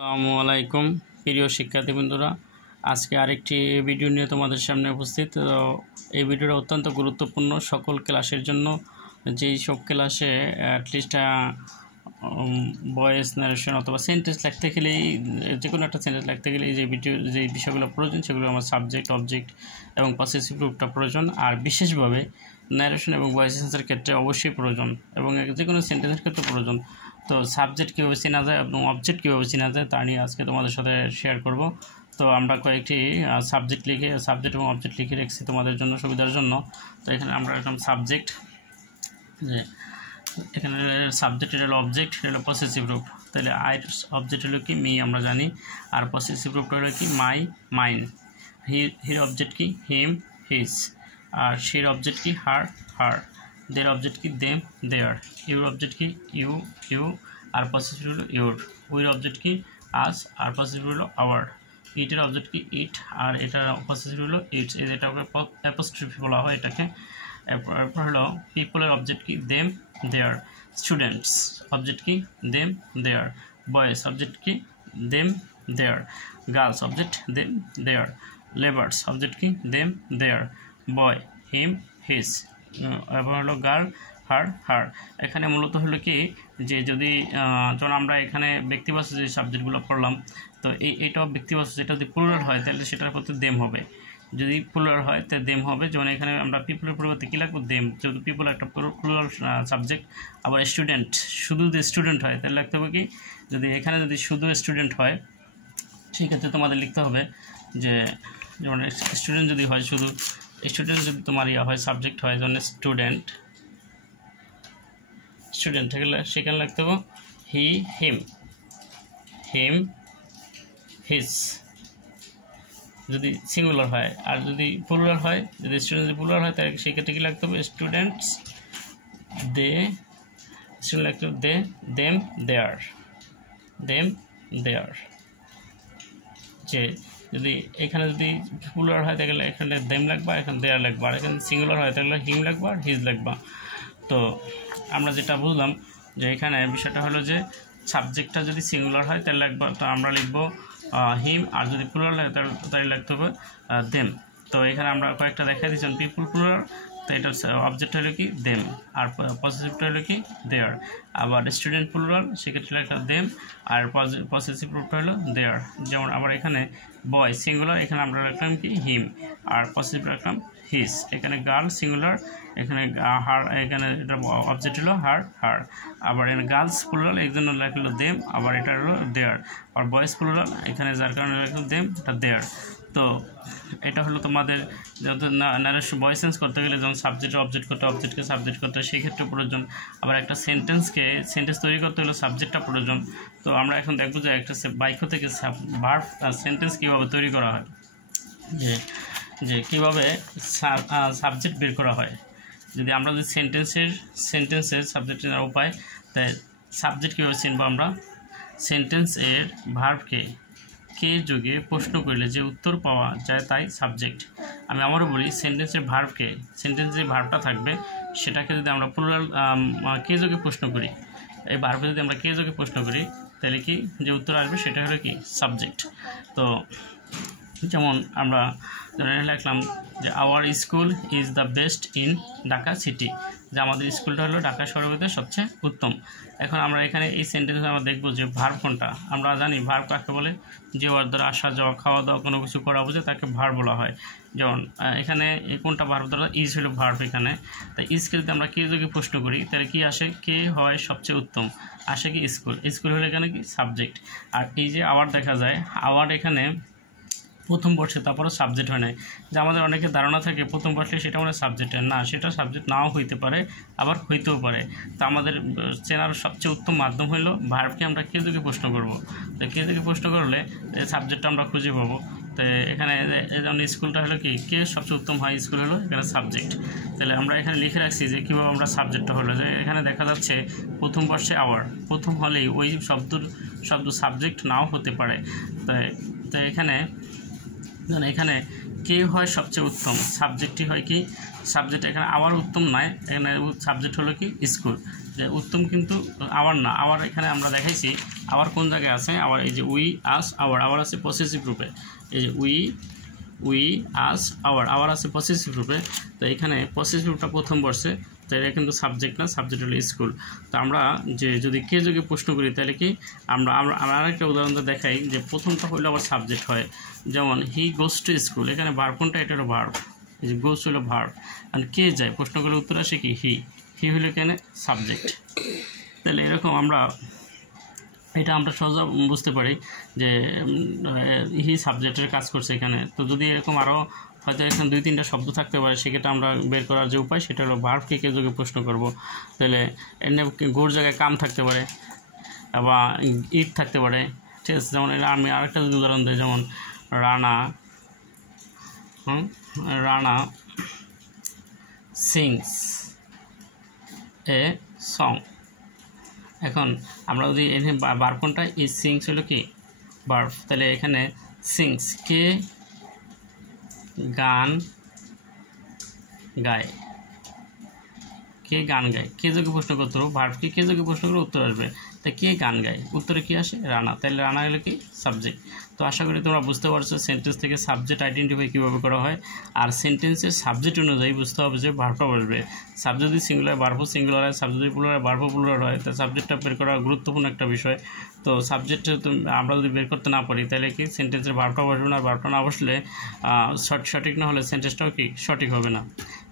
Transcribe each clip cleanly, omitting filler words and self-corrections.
আসসালামু আলাইকুম প্রিয় শিক্ষার্থী বন্ধুরা, আজকে আরেকটি ভিডিও নিয়ে তোমাদের সামনে উপস্থিত। এই ভিডিওটা অত্যন্ত গুরুত্বপূর্ণ সকল ক্লাসের জন্য। যেই সব ক্লাসে অ্যাটলিস্ট ভয়েস ন্যারেশন অথবা সেন্টেন্স লিখতে গেলেই, যে কোনো একটা সেন্টেন্স লিখতে গেলেই যে বিষয়গুলো প্রয়োজন সেগুলো আমার সাবজেক্ট, অবজেক্ট এবং পসেসিভ রূপটা প্রয়োজন। আর বিশেষভাবে ন্যারেশন এবং ভয়েস এসেন্সের ক্ষেত্রে অবশ্যই প্রয়োজন এবং যে কোনো সেন্টেন্সের ক্ষেত্রে প্রয়োজন। তো সাবজেক্ট কীভাবে চেনা যায় এবং অবজেক্ট কীভাবে চেনা যায় তা নিয়ে আজকে তোমাদের সাথে শেয়ার করব। তো আমরা কয়েকটি সাবজেক্ট এবং অবজেক্ট লিখে রেখেছি তোমাদের জন্য, সুবিধার জন্য। তো এখানে আমরা একদম সাবজেক্ট, যে এখানে সাবজেক্ট হলো অবজেক্ট, হলো পসেসিভ রূপ। তাহলে আইর অবজেক্ট হলো কি মি, আমরা জানি। আর পসেসিভ রূপটা হলো কি মাই, মাইন। হির অবজেক্ট কি হিম, হিজ। আর শির অবজেক্ট কি হার, হার। দের অবজেক্ট কি দেম, দেয়ার। ইউর অবজেক্ট কি ইউ, ইউ। আর পসেসিভ হলো ইউর। উইর অবজেক্ট কি আস, আর পসেসিভ হলো আওয়ার। ইটের অবজেক্ট কি ইট, আর এটার পসেসিভ হলো ইটস। এটাকে অ্যাপোস্ট্রফি বলা হয় এটাকে। এরপর হলো পিপলের অবজেক্ট কি দেম, দেয়ার। স্টুডেন্টস অবজেক্ট কি দেম, দেয়ার। বয়েজ অবজেক্ট কি দেম, দেয়ার। গার্লস অবজেক্ট দেম, দেয়ার। লেবার্স অবজেক্ট কি দেম, দেয়ার। বয় হিম, হিজ। এবার হলো গার্ল, হার, হার। এখানে মূলত হলো কি, যে যদি যখন আমরা এখানে ব্যক্তিবাচক যে সাবজেক্টগুলো পড়লাম, তো এইটাও ব্যক্তিবাচক, যেটা যদি প্লুরাল হয় তাহলে সেটার প্রতি দেম হবে। যদি প্লুরাল হয় তাহলে দেম হবে। যেমন এখানে আমরা পিপলের পরিবর্তে কী লাগবো, দেম। যদি পিপল একটা প্লুরাল সাবজেক্ট। আবার স্টুডেন্ট, শুধু যদি স্টুডেন্ট হয় তাহলে লিখতে হবে কি, যদি এখানে যদি শুধু স্টুডেন্ট হয় সেক্ষেত্রে তোমাদের লিখতে হবে যে, যেমন স্টুডেন্ট যদি হয় শুধু, স্টুডেন্ট যদি তোমার হয় সাবজেক্ট হয়, যেমন স্টুডেন্ট, স্টুডেন্ট থাকলে সেখানে লিখতে হবে হি, হিম, হিম, হিজ যদি সিঙ্গুলার হয়। আর যদি প্লুরাল হয়, যদি স্টুডেন্ট যদি প্লুরাল হয় তাহলে সেক্ষেত্রে কী লিখতে হবে, স্টুডেন্টস, দে। স্টুডেন্ট লিখতে হবে দে, দেম, দেয়ার, দেম, দেয়ার। যে যদি এখানে যদি প্লুরাল হয় তাহলে এখানে দেম লাগবা, এখানে দেয়ার লাগবা। আর এখানে সিঙ্গুলার হয় তাহলে হিম লাগবা আর হিজ লাগবা। তো আমরা যেটা বুঝলাম যে এখানে বিষয়টা হলো যে সাবজেক্টটা যদি সিঙ্গুলার হয় তাহলে লাগবে, তো আমরা লিখবো হিম। আর যদি প্লুরাল হয় তাহলে লিখতে হবে দেম। তো এখানে আমরা কয়েকটা দেখা দিচ্ছেন পিপুল প্লুরাল, তো এটা অবজেক্ট হলো কি দেম, আর পসেসিভটা হলো কি দেয়ার। আবার স্টুডেন্ট প্লুরাল, সেক্ষেত্রে লেখা দেম, আর পসেসিভ রূপটা হলো দেয়ার। যেমন আবার এখানে বয় সিঙ্গুলার, এখানে আমরা লিখলাম কি হিম, আর পসেসিভ লিখলাম হিজ। এখানে গার্ল সিঙ্গুলার, এখানে হার, এখানে এটা অবজেক্ট হলো হার, হার। আবার এখানে গার্লস প্লুরাল, এই জন্য লেখলো দেম, আবার এটা হলো দেয়ার। আর বয়েজ প্লুরাল, এখানে যার কারণে লেখলো দেম, এটা দেয়ার। তো এটা হলো তোমাদের যত ন্যারেশন ভয়েস চেঞ্জ করতে গেলে, যেমন সাবজেক্ট অবজেক্ট করতে, অবজেক্টকে সাবজেক্ট করতে, সেই ক্ষেত্রে প্রয়োজন। আবার একটা সেন্টেন্স তৈরি করতে হলে সাবজেক্টটা প্রয়োজন। তো আমরা এখন দেখবো যে একটা বাক্য থেকে ভার্ব সেন্টেন্স কীভাবে তৈরি করা হয়, যে কীভাবে সাবজেক্ট বের করা হয়। যদি আমরা যদি সেন্টেন্সের সাবজেক্ট চেনার উপায়, তাই সাবজেক্ট কীভাবে চিনবো আমরা, সেন্টেন্সের ভার্বকে কে যোগে প্রশ্ন করলে যে উত্তর পাওয়া যায় তাই সাবজেক্ট। আমি আবারও বলি, সেন্টেন্সের ভার্বটা থাকবে সেটাকে যদি আমরা প্লুরাল কে যোগে প্রশ্ন করি, এই ভার্বকে যদি আমরা কে যোগে প্রশ্ন করি তাহলে কি যে উত্তর আসবে সেটা হলো কি সাবজেক্ট। তো যেমন আমরা লিখলাম যে our school is the best in Dhaka city, যে আমাদের স্কুলটা হলো ঢাকা শহরের মধ্যে সবচেয়ে উত্তম। এখন আমরা এখানে এই সেন্টেন্সে আমরা দেখবো যে ভার্ব কোনটা। আমরা জানি ভার্ব কাকে বলে, যে ওর দ্বারা আসা যাওয়া, খাওয়া দাওয়া, কোনো কিছু করা বোঝে তাকে ভার্ব বলা হয়। যেমন এখানে কোনটা ভার্ব দ্বারা, ইজ হলো ভার্ব এখানে। তাই ইজকে যদি আমরা কে যোগে প্রশ্ন করি তাহলে কি আসে, কে হয় সবচেয়ে উত্তম, আসে কি স্কুল। স্কুল হলো এখানে কি সাবজেক্ট। আর এই যে আওয়ার দেখা যায়, আওয়ার এখানে প্রথম বর্ষে, তারপরে সাবজেক্ট হয় না। যে আমাদের অনেকের ধারণা থাকে প্রথম বর্ষে সেটা মানে সাবজেক্টের, না, সেটা সাবজেক্ট নাও হইতে পারে, আবার হইতেও পারে। তো আমাদের চেনার সবচেয়ে উত্তম মাধ্যম হলো ভার্বকে আমরা কে যোগে প্রশ্ন করব। তো কে যোগে প্রশ্ন করলে সাবজেক্টটা আমরা খুঁজে পাবো। তো এখানে যেমন স্কুলটা হলো কি, কে সবচেয়ে উত্তম হয়, স্কুল হলো এখানে সাবজেক্ট। তাহলে আমরা এখানে লিখে রাখছি যে কীভাবে আমরা সাবজেক্টটা হলো, যে এখানে দেখা যাচ্ছে প্রথম বর্ষে আওয়ার, প্রথম হলেই ওই শব্দ সাবজেক্ট নাও হতে পারে। তো এখানে এখানে কে হয় সবচেয়ে উত্তম, সাবজেক্টই হয় কি সাবজেক্ট, এখানে আওয়ার উত্তম নয়, এখানে সাবজেক্ট হলো কি স্কুল, যে উত্তম কিন্তু আওয়ার না। আওয়ার এখানে আমরা দেখাইছি আওয়ার কোন জায়গায় আছে, আওয়ার এই যে উই আস আওয়ার, আওয়ার আছে পসেসিভ রূপে, এই যে উই আস আওয়ার আছে পসেসিভ রূপে। তো এখানে পসেসিভ রূপটা প্রথম বসছে, তো এটা কিন্তু সাবজেক্ট না, সাবজেক্ট হলো স্কুল। তো আমরা যে যদি কে যোগে প্রশ্ন করি তাহলে কি আমরা আরেকটা উদাহরণ দেখাই, যে প্রথমটা হলো আবার সাবজেক্ট হয়, যেমন হি গোস টু স্কুল, এখানে ভার্ব কোনটা, এটা হলো ভার্ব, এই যে গোস হলো ভার্ব, আর কে যায় প্রশ্ন করলে উত্তর আসে কি হি হলো এখানে সাবজেক্ট। তাহলে এরকম আমরা এটা আমরা সহজে বুঝতে পারি যে হি সাবজেক্টের কাজ করছে এখানে। তো যদি এরকম আরও হয়তো এখানে 2-3টা শব্দ থাকতে পারে, সেক্ষেত্রে আমরা বের করার যে উপায় সেটা হলো ভার্বকে কে যোগে প্রশ্ন করব। তাহলে এনে গোর জায়গায় কাম থাকতে পারে বা ইট থাকতে পারে, ঠিক আছে। যেমন এটা আমি আরেকটা যদি উদাহরণ দিই, যেমন রানা সিংস এ সং। এখন আমরা যদি এখানে ভার্ব কোনটা, এই সিংস হলো কি ভার্ব, তাহলে এখানে সিংস কে গান গায়, কে গান গায়, কে যোগে প্রশ্ন করতে হবে, ভার্বকে কে যোগে প্রশ্ন করে উত্তর আসবে। তাই কে গান গায়, উত্তরে কি আসে রানা, তাহলে রানা হলো কি সাবজেক্ট। তো আশা করি তোমরা বুঝতে পারছো সেন্টেন্স থেকে সাবজেক্ট আইডেন্টিফাই কীভাবে করা হয়। আর সেন্টেন্সের সাবজেক্ট অনুযায়ী বুঝতে হবে যে ভার্বটা বসবে। সাবজেক্ট যদি সিঙ্গুলার ভার্বও সিঙ্গুলার হয়, সাবজেক্ট যদি প্লুরাল ভার্বও প্লুরাল হয়, তো সাবজেক্টটা বের করা গুরুত্বপূর্ণ একটা বিষয়। তো সাবজেক্টে আমরা যদি বের করতে না পারি তাহলে কি সেন্টেন্সের ভার্বটা বসবে না, ভার্বটা না বসলে সঠিক না হলে সেন্টেন্সটাও কি সঠিক হবে না।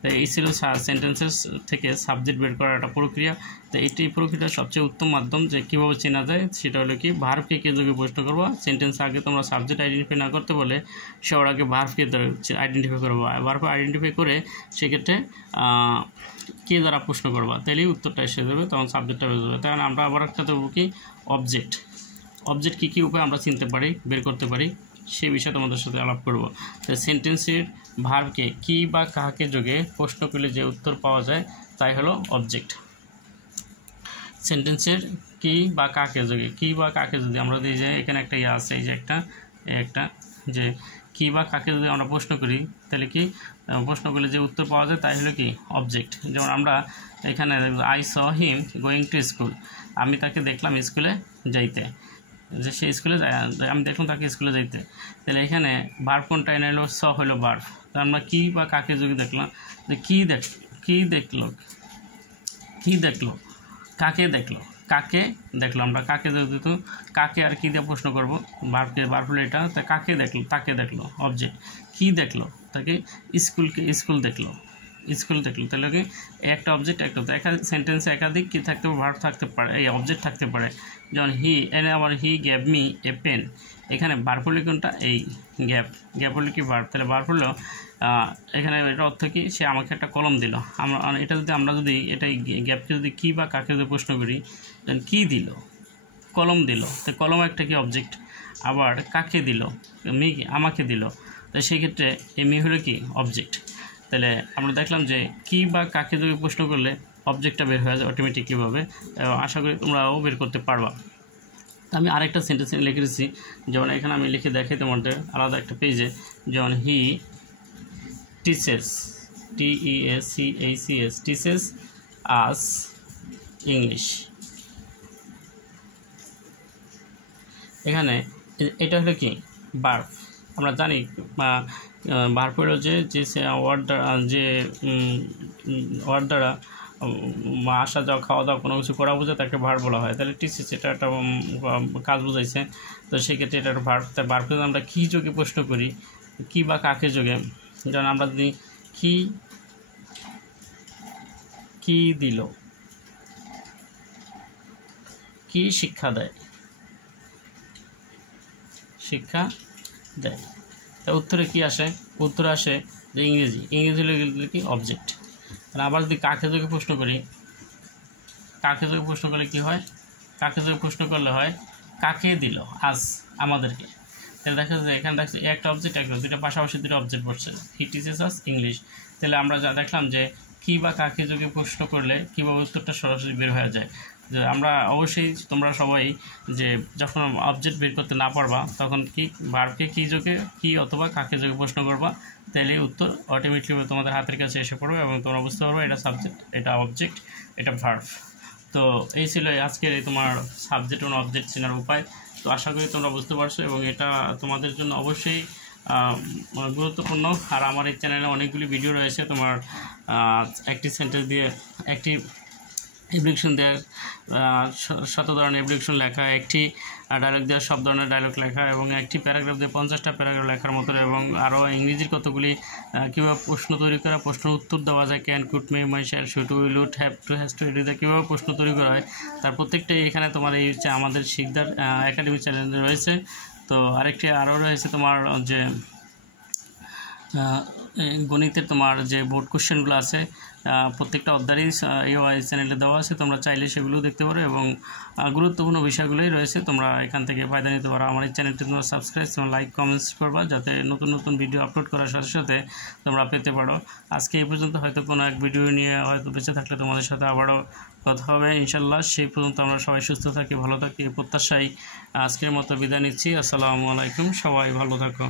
তো এই ছিল সেন্টেন্সের থেকে সাবজেক্ট বের করার একটা প্রক্রিয়া। তো এই প্রক্রিয়াটা সবচেয়ে উত্তম মাধ্যম যে কীভাবে চেনা যায়, সেটা হলো কি ভার্বকে কে যোগে প্রশ্ন করবো। সেন্টেন্স আগে তোমরা সাবজেক্ট আইডেন্টিফাই না করতে বলে সবার আগে ভার্বকে আইডেন্টিফাই করবো, ভার্ব আইডেন্টিফাই করে সেক্ষেত্রে কে দ্বারা প্রশ্ন করবা, তাহলেই উত্তরটা এসে যাবে, তখন সাবজেক্টটা বের যাবে। তাহলে আমরা আবার একটা দেবো কি অবজেক্ট কী উপায় আমরা চিনতে পারি, বের করতে পারি, সে বিষয়ে তোমাদের সাথে আলাপ করব। তো সেন্টেন্সের ভার্বকে কি বা কাকে যোগে প্রশ্ন করলে যে উত্তর পাওয়া যায় তাই হলো অবজেক্ট। সেন্টেন্সের কি বা কাকে যোগে, কি বা কাকে যদি আমরা দিই, যে এখানে একটা আছে, এই যে একটা যে কি বা কাকে যদি আমরা প্রশ্ন করি তাহলে কি প্রশ্ন করলে যে উত্তর পাওয়া যায় তাই হলো কি অবজেক্ট। যেমন আমরা এখানে I saw him going to school, আমি তাকে দেখলাম স্কুলে যাইতে, যে সে স্কুলে যায়, আমি দেখলাম তাকে স্কুলে যাইতে। তাহলে এখানে ভার্ব কোনটা, এনে হলো স হলো ভার্ব। তো আমরা কি বা কাকে যোগে দেখলাম, যে কি দেখলো কাকে দেখলো, আমরা কাকে যদি তো কাকে আর কি দিয়ে প্রশ্ন করব, ভার্ব হলো এটা, তা কাকে দেখলো, তাকে দেখলো অবজেক্ট, কি দেখলো তাকে স্কুল দেখলো, তাহলে কি একটা অবজেক্ট একটা সেন্টেন্সে একাধিক কি থাকতে পারে, ভার্ব থাকতে পারে, এই অবজেক্ট থাকতে পারে। যেমন এনে আবার he gave me a pen, এখানে ভার্ব হলো কোনটা, এই গ্যাপ হলো কি ভার্ব, তাহলে ভার্ব হলো এখানে এটা অর্থ কি, সে আমাকে একটা কলম দিল। এটা যদি আমরা এটাই গ্যাপকে যদি কি বা কাকে যদি প্রশ্ন করি, কি দিল, কলম দিল, তো কলম একটা কি অবজেক্ট, আবার কাকে দিল, আমাকে দিল, তো সেই ক্ষেত্রে এই মি হলো কি অবজেক্ট। তাহলে আমরা দেখলাম যে কি বা কাকে যদি প্রশ্ন করলে অবজেক্টটা বের হয়ে যায় অটোমেটিকভাবে, আশা করি তোমরাও বের করতে পারবা। আমি আরেকটা সেন্টেন্স লিখে দিচ্ছি, যেমন এখানে আমি লিখে দেখাই তোমাদের আলাদা একটা পেজে, যেমন he teaches teaches us English. এখানে এটা হলো কি ভার্ব, আমরা জানি ভার্ব হলো যে ওয়ার্ড দ্বারা আসা যাওয়া খাওয়া দাওয়া কোনো কিছু করা বোঝায় তাকে ভার্ব বলা হয়। তাহলে টিচেস এটা একটা কাজ বোঝাইছে, তো সেক্ষেত্রে এটা একটা ভার্ব। তাই ভার্বকে আমরা কী যোগে প্রশ্ন করি, কি বা কাকে যোগে, যেমন আমরা যদি কি দিল, কি শিক্ষা দেয়, তা উত্তরে কি আসে, উত্তরে আসে যে ইংরেজি হলে কি অবজেক্ট। আবার যদি কাকে যোগে প্রশ্ন করি, কাকে যোগে প্রশ্ন করলে কি হয়, কাকে যোগে প্রশ্ন করলে হয় কাকে দিল আজ আমাদেরকে। তাহলে দেখা যাচ্ছে এখানে একটা অবজেক্ট দুইটা পাশাপাশি দুটো অবজেক্ট বসছে, হি টিচেস আস ইংলিশ। তাহলে আমরা যা দেখলাম যে কি বা কাকে যোগে প্রশ্ন করলে কীভাবে উত্তরটা সরাসরি বের হয়ে যায়। যে আমরা অবশ্যই তোমরা সবাই যে যখন অবজেক্ট বের করতে না পারবা তখন কি ভার্বকে কি যোগে কি অথবা কাকে যোগে প্রশ্ন করবা, তাহলে উত্তর অটোমেটিকলি তোমাদের হাতের কাছে এসে পড়বে এবং তোমরা বুঝতে পারবে এটা সাবজেক্ট, এটা অবজেক্ট, এটা ভার্ব। তো এই ছিল আজকের এই তোমার সাবজেক্ট এবং অবজেক্ট চেনার উপায়। তো আশা করি তোমরা বুঝতে পারছো এবং এটা তোমাদের জন্য অবশ্যই গুরুত্বপূর্ণ। আর আমার এই চ্যানেলে অনেকগুলি ভিডিও রয়েছে তোমার একটি সেন্টেন্স দিয়ে একটি এপ্লিকেশন দেওয়ার 7 ধরনের এপ্লিকেশন লেখা, একটি ডায়লগ দেওয়ার সব ধরনের ডায়লগ লেখা এবং একটি প্যারাগ্রাফ দিয়ে 50টা প্যারাগ্রাফ লেখার মতো, এবং আরও ইংরেজির কতগুলি কীভাবে প্রশ্ন তৈরি করা, প্রশ্নের উত্তর দেওয়া যায়, can, could, may, might, shall, should, will, would, have to, has to, এটিতে কীভাবে প্রশ্ন তৈরি করা হয় তার প্রত্যেকটাই এখানে তোমার এই হচ্ছে আমাদের শিকদার একাডেমি চ্যানেলে রয়েছে। তো আরেকটি আরও রয়েছে তোমার যে গণিতের তোমার যে বোর্ড কোশ্চেনগুলো আছে প্রত্যেকটা অধ্যায়েই এই চ্যানেলে দেওয়া আছে, তোমরা চাইলে সেগুলোও দেখতে পারো এবং গুরুত্বপূর্ণ বিষয়গুলোই রয়েছে, তোমরা এখান থেকে ফায়দা নিতে পারো। আমার এই চ্যানেলটি তোমরা সাবস্ক্রাইব, তোমরা লাইক, কমেন্টস করবা যাতে নতুন নতুন ভিডিও আপলোড করার সাথে সাথে তোমরা পেতে পারো। আজকে এই পর্যন্ত, হয়তো কোনো এক ভিডিও নিয়ে হয়তো বেঁচে থাকলে তোমাদের সাথে আবারও কথা হবে ইনশাল্লাহ। সেই পর্যন্ত আমরা সবাই সুস্থ থাকি, ভালো থাকি, এই প্রত্যাশায় আজকের মতো বিদায় নিচ্ছি। আসসালামু আলাইকুম, সবাই ভালো থাকো।